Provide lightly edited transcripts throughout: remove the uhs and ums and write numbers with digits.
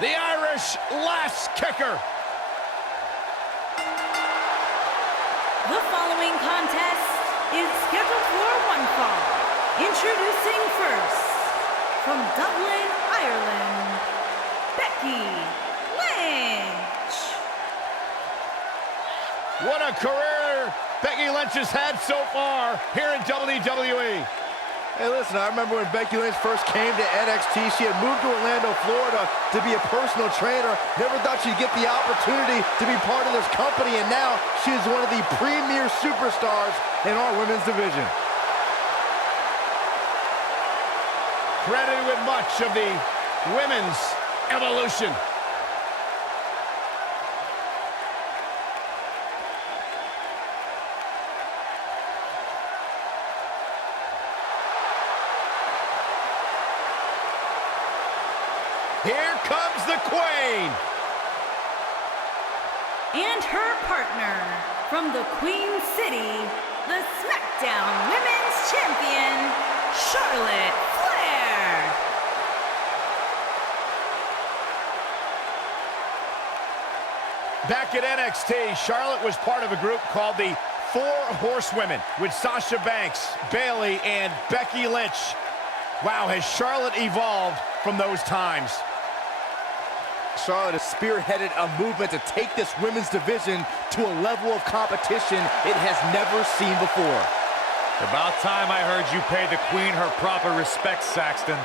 The Irish last kicker. The following contest is scheduled for one fall. Introducing first, from Dublin, Ireland, Becky Lynch. What a career Becky Lynch has had so far here in WWE. Hey, listen, I remember when Becky Lynch first came to NXT, she had moved to Orlando, Florida to be a personal trainer. Never thought she'd get the opportunity to be part of this company, and now she is one of the premier superstars in our women's division. Credited with much of the women's evolution. Here comes the Queen. And her partner, from the Queen City, the SmackDown Women's Champion, Charlotte Flair. Back at NXT, Charlotte was part of a group called the Four Horsewomen with Sasha Banks, Bayley, and Becky Lynch. Wow, has Charlotte evolved from those times? Charlotte has spearheaded a movement to take this women's division to a level of competition it has never seen before. About time I heard you pay the Queen her proper respect, Saxton.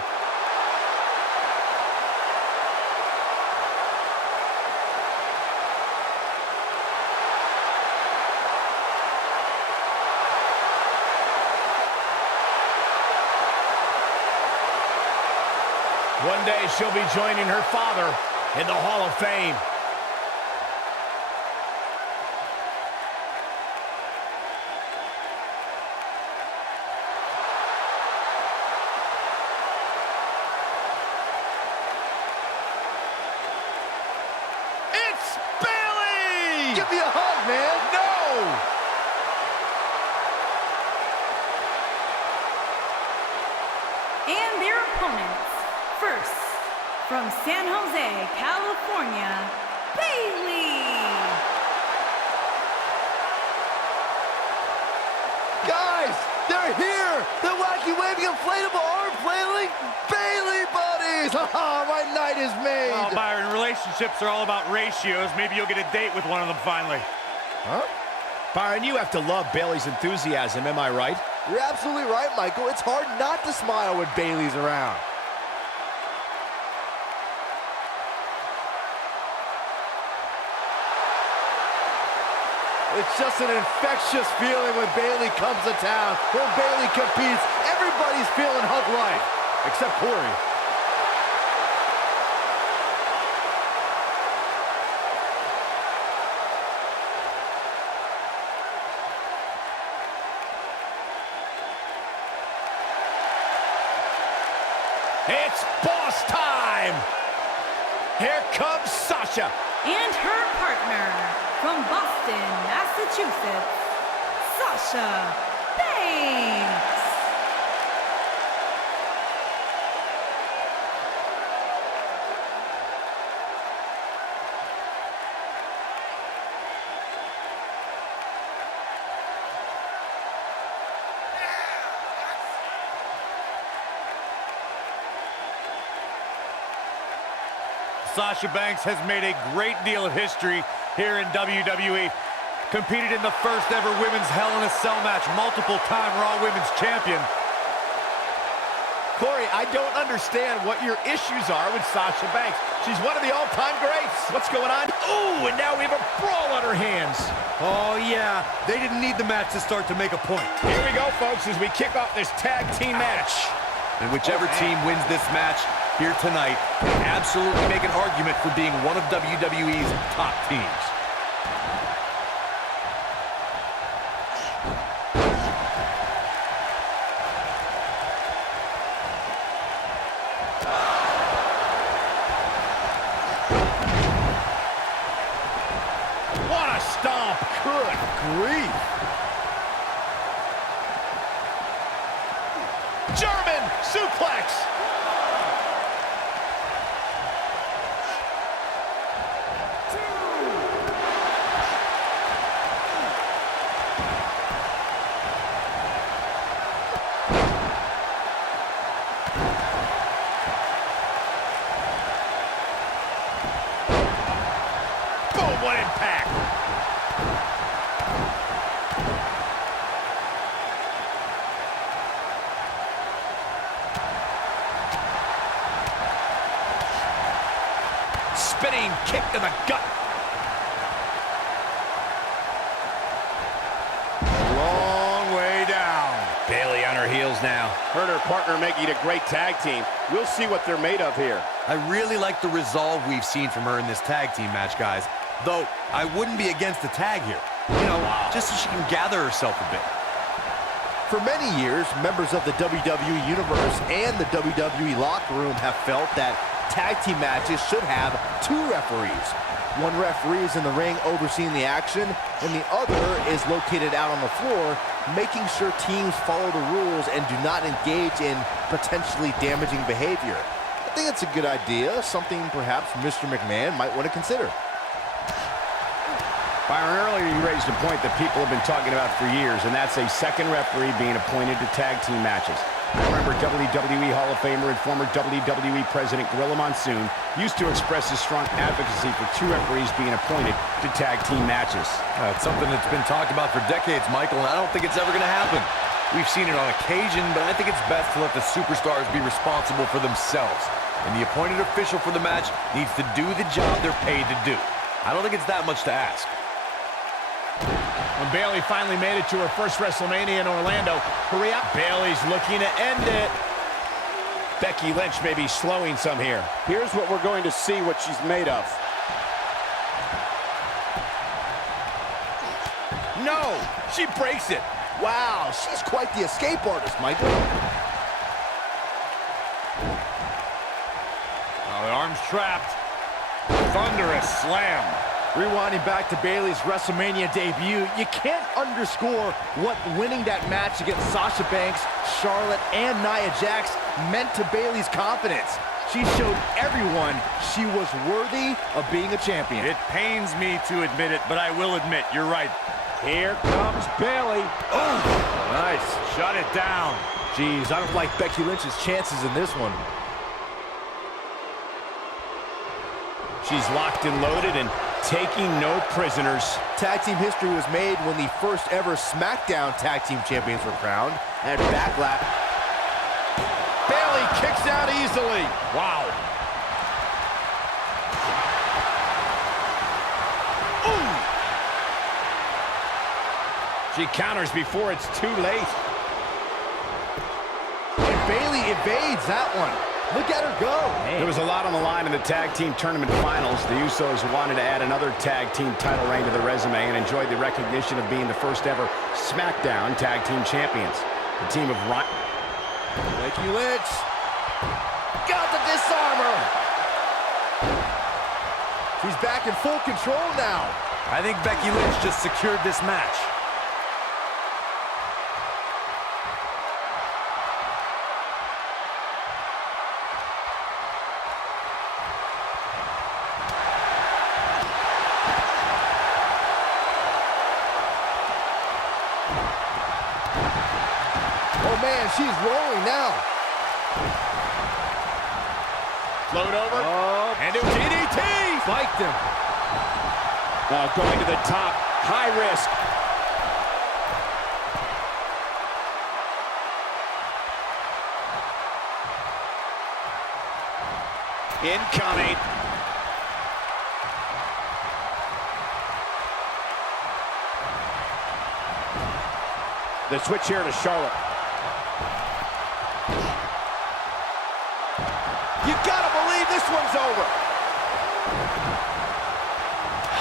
One day she'll be joining her father in the Hall of Fame. It's Bayley! Give me a hug, man! No! And their opponents, first, from San Jose, California, Bayley. Guys, they're here! The wacky waving inflatable arm flailing Bayley buddies! Haha, my night is made! Oh, Byron, relationships are all about ratios. Maybe you'll get a date with one of them finally. Huh? Byron, you have to love Bayley's enthusiasm, am I right? You're absolutely right, Michael. It's hard not to smile when Bayley's around. It's just an infectious feeling when Bayley comes to town. When Bayley competes, everybody's feeling hug life, except Corey. It's boss time! Here comes Sasha. And her partner, from Boston, Massachusetts, Sasha Banks. Sasha Banks has made a great deal of history here in WWE. Competed in the first ever women's Hell in a Cell match, multiple-time Raw Women's Champion. Corey, I don't understand what your issues are with Sasha Banks. She's one of the all-time greats. What's going on? Ooh, and now we have a brawl on her hands. Oh, yeah. They didn't need the match to start to make a point. Here we go, folks, as we kick off this tag team match. And whichever team wins this match here tonight can absolutely make an argument for being one of WWE's top teams. What a stomp. Good grief. German suplex. kick to the gut. Long way down. Bayley on her heels now. Her and her partner making a great tag team. We'll see what they're made of here. I really like the resolve we've seen from her in this tag team match, guys. Though, I wouldn't be against the tag here. You know, just so she can gather herself a bit. For many years, members of the WWE Universe and the WWE locker room have felt that tag team matches should have 2 referees. One referee is in the ring overseeing the action, and the other is located out on the floor, making sure teams follow the rules and do not engage in potentially damaging behavior. I think it's a good idea, something perhaps Mr. McMahon might want to consider. Byron, earlier you raised a point that people have been talking about for years, and that's a second referee being appointed to tag team matches. I remember WWE Hall of Famer and former WWE President Gorilla Monsoon used to express his strong advocacy for 2 referees being appointed to tag team matches. It's something that's been talked about for decades, Michael, and I don't think it's ever going to happen. We've seen it on occasion, but I think it's best to let the superstars be responsible for themselves. And the appointed official for the match needs to do the job they're paid to do. I don't think it's that much to ask. When Bayley finally made it to her first WrestleMania in Orlando, Bayley's looking to end it. Becky Lynch may be slowing some here. Here's what we're going to see what she's made of. No, she breaks it. Wow, she's quite the escape artist, Michael. Oh, the arm's trapped. Thunderous slam. Rewinding back to Bayley's WrestleMania debut, you can't underscore what winning that match against Sasha Banks, Charlotte, and Nia Jax meant to Bayley's confidence. She showed everyone she was worthy of being a champion. It pains me to admit it, but I will admit, you're right. Here comes Bayley. Oh, nice. Shut it down. Jeez, I don't like Becky Lynch's chances in this one. She's locked and loaded and taking no prisoners. Tag team history was made when the first ever SmackDown Tag Team Champions were crowned at Backlash. Bayley kicks out easily. Wow. Ooh. She counters before it's too late. And Bayley evades that one. Look at her go. There was a lot on the line in the tag team tournament finals. The Usos wanted to add another tag team title reign to the resume and enjoyed the recognition of being the first ever SmackDown Tag Team Champions. The team of Ryan. Becky Lynch. Got the disarmer. She's back in full control now. I think Becky Lynch just secured this match. Oh man, she's rolling now. Float over. And it was DDT. Spiked him. Going to the top. High risk. Incoming. The switch here to Charlotte. You gotta believe this one's over.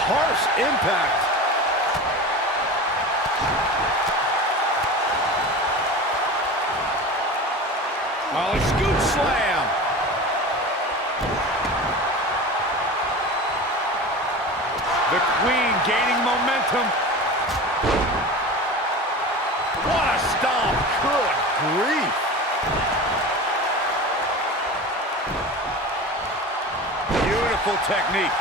Harsh impact. Oh, a scoop slam. The Queen gaining momentum. What a stomp. Good grief. Beautiful technique.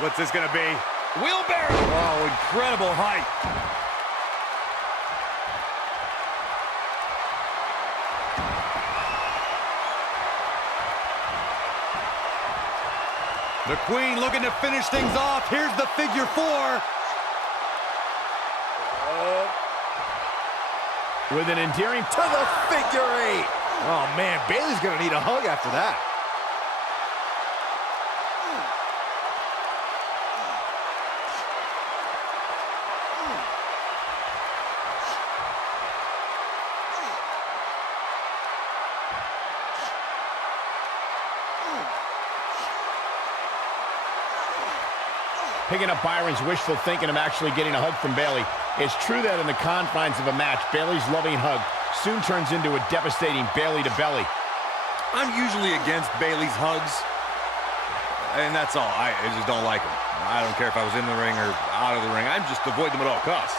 What's this gonna be? Wheelbarrow! Oh, incredible height. The Queen looking to finish things off. Here's the figure 4. With an endearing To the figure 8. Oh, man, Bayley's going to need a hug after that. Picking up Byron's wishful thinking of actually getting a hug from Bayley. It's true that in the confines of a match, Bayley's loving hug soon turns into a devastating Bayley to belly. I'm usually against Bayley's hugs, and that's all. I just don't like them. I don't care if I was in the ring or out of the ring. I just avoid them at all costs.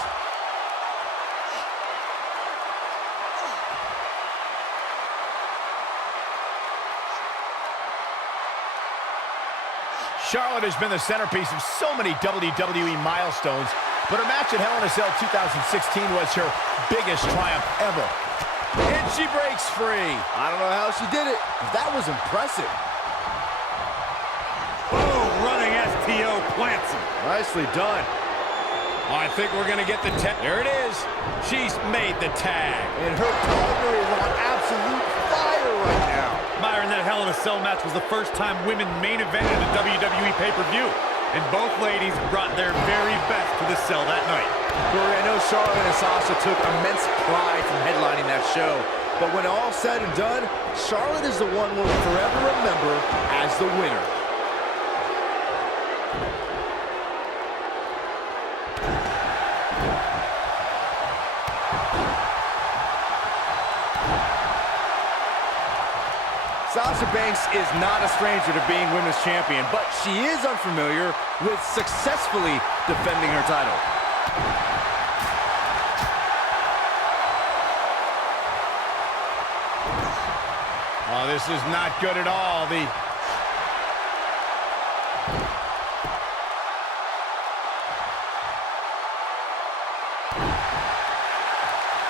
Charlotte has been the centerpiece of so many WWE milestones, but her match at Hell in a Cell 2016 was her biggest triumph ever. And she breaks free. I don't know how she did it, but that was impressive. Boom, running STO plants him. Nicely done. Oh, I think we're going to get the tag. There it is. She's made the tag. And her partner is on absolute fire right now. Byron, that Hell in a Cell match was the first time women main evented a WWE pay-per-view. And both ladies brought their very best to the Cell that night. Corey, I know Charlotte and Sasha took immense pride from headlining that show. But when all said and done, Charlotte is the one we'll forever remember as the winner. Sasha Banks is not a stranger to being women's champion, but she is unfamiliar with successfully defending her title. Oh, this is not good at all.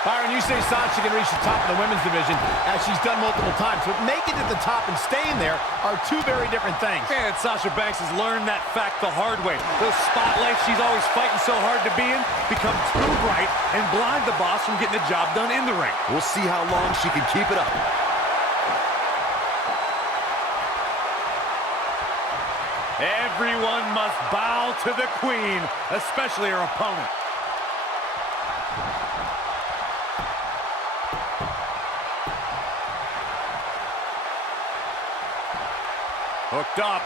Byron, you say Sasha can reach the top of the women's division, as she's done multiple times, but making it to the top and staying there are two very different things. And Sasha Banks has learned that fact the hard way. Those spotlights she's always fighting so hard to be in become too bright and blind the boss from getting the job done in the ring. We'll see how long she can keep it up. Everyone must bow to the Queen, especially her opponent. Hooked up.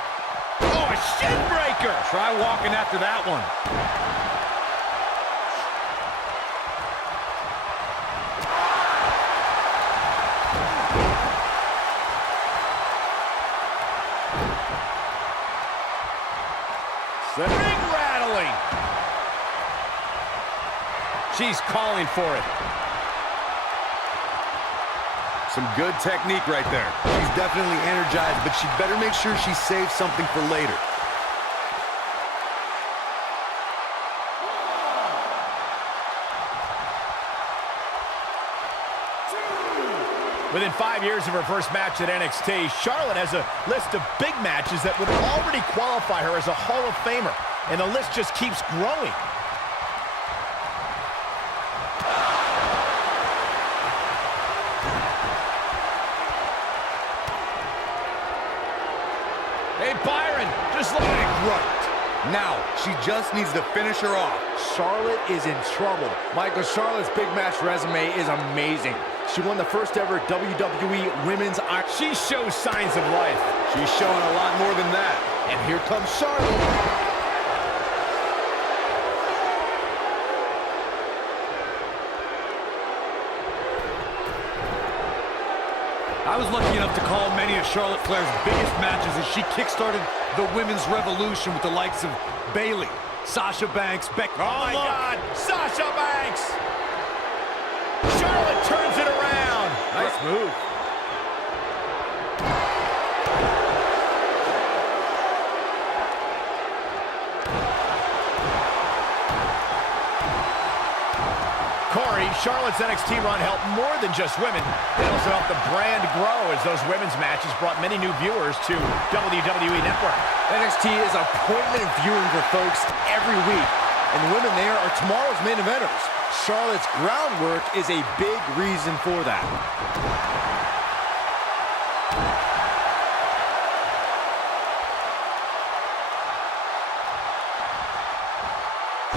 Oh, a shin breaker! Try walking after that one. Ring rattling! She's calling for it. Some good technique right there. She's definitely energized, but she'd better make sure she saves something for later. Within 5 years of her first match at NXT, Charlotte has a list of big matches that would already qualify her as a Hall of Famer, and the list just keeps growing. Hey, Byron, just look at it grunt. Now, she just needs to finish her off. Charlotte is in trouble. Michael, Charlotte's big match resume is amazing. She won the first ever WWE Women's Iron. She shows signs of life. She's showing a lot more than that. And here comes Charlotte. I was lucky enough to call many of Charlotte Flair's biggest matches as she kickstarted the women's revolution with the likes of Bayley, Sasha Banks, Becky. Oh, my God. Sasha Banks! Charlotte turns it around. Nice move. Corey, Charlotte's NXT run helped more than just women. It also helped the brand grow as those women's matches brought many new viewers to WWE Network. NXT is appointment viewing for folks every week, and the women there are tomorrow's main eventers. Charlotte's groundwork is a big reason for that.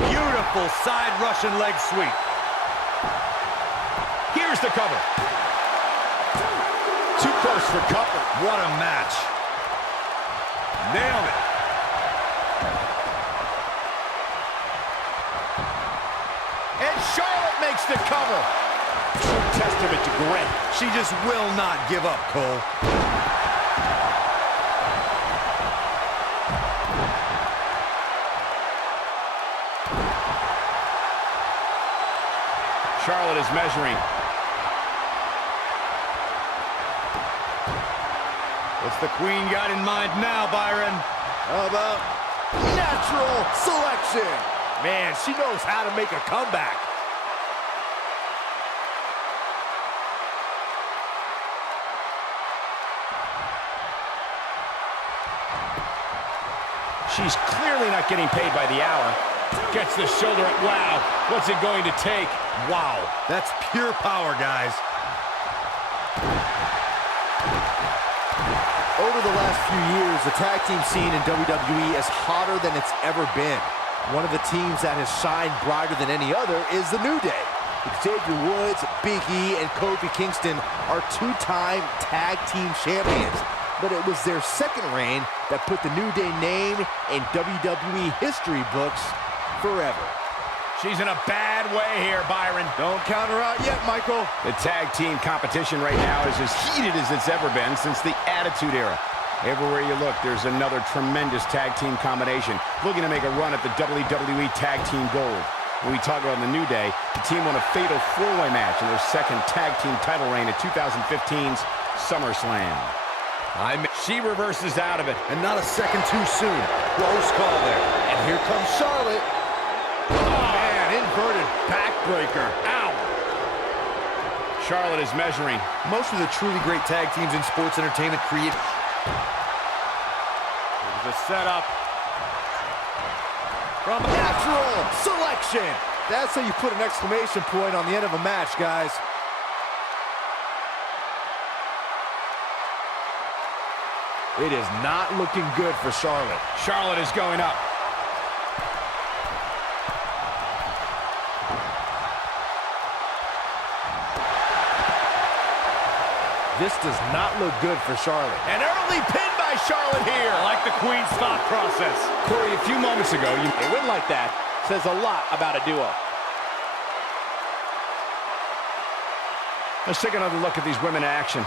Beautiful side Russian leg sweep. Here's the cover. Too close for comfort. What a match. Nailed it. And Charlotte makes the cover. True testament to grit. She just will not give up, Cole. Charlotte is measuring. What's the queen got in mind now, Byron? How about natural selection? Man, she knows how to make a comeback. She's clearly not getting paid by the hour. Gets the shoulder up. Wow, what's it going to take? Wow, that's pure power, guys. Over the last few years, the tag team scene in WWE is hotter than it's ever been. One of the teams that has shined brighter than any other is the New Day. Xavier Woods, Big E, and Kofi Kingston are two-time tag team champions. But it was their second reign that put the New Day name in WWE history books forever. She's in a bad way here, Byron. Don't count her out yet, Michael. The tag team competition right now is as heated as it's ever been since the Attitude Era. Everywhere you look, there's another tremendous tag team combination looking to make a run at the WWE Tag Team Gold. When we talk about the New Day, the team won a fatal four-way match in their second tag team title reign at 2015's SummerSlam. She reverses out of it. And not a second too soon. Close call there. And here comes Charlotte. Oh, man, inverted backbreaker. Ow. Charlotte is measuring. Most of the truly great tag teams in sports entertainment create... There's a setup. From natural selection. That's how you put an exclamation point on the end of a match, guys. It is not looking good for Charlotte. Charlotte is going up. This does not look good for Charlotte. An early pin by Charlotte here. I like the queen's thought process. Corey, a few moments ago, a win like that says a lot about a duo. Let's take another look at these women in action.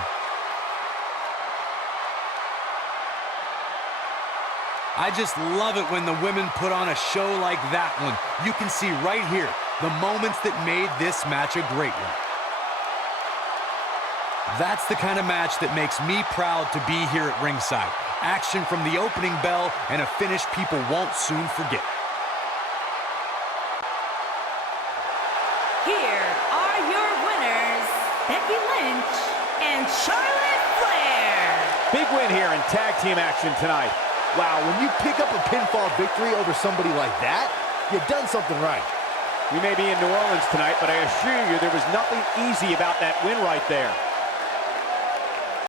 I just love it when the women put on a show like that one. You can see right here the moments that made this match a great one. That's the kind of match that makes me proud to be here at ringside. Action from the opening bell and a finish people won't soon forget. Here are your winners, Becky Lynch and Charlotte Flair. Big win here in tag team action tonight. Wow, when you pick up a pinfall victory over somebody like that, you've done something right. We may be in New Orleans tonight, but I assure you there was nothing easy about that win right there.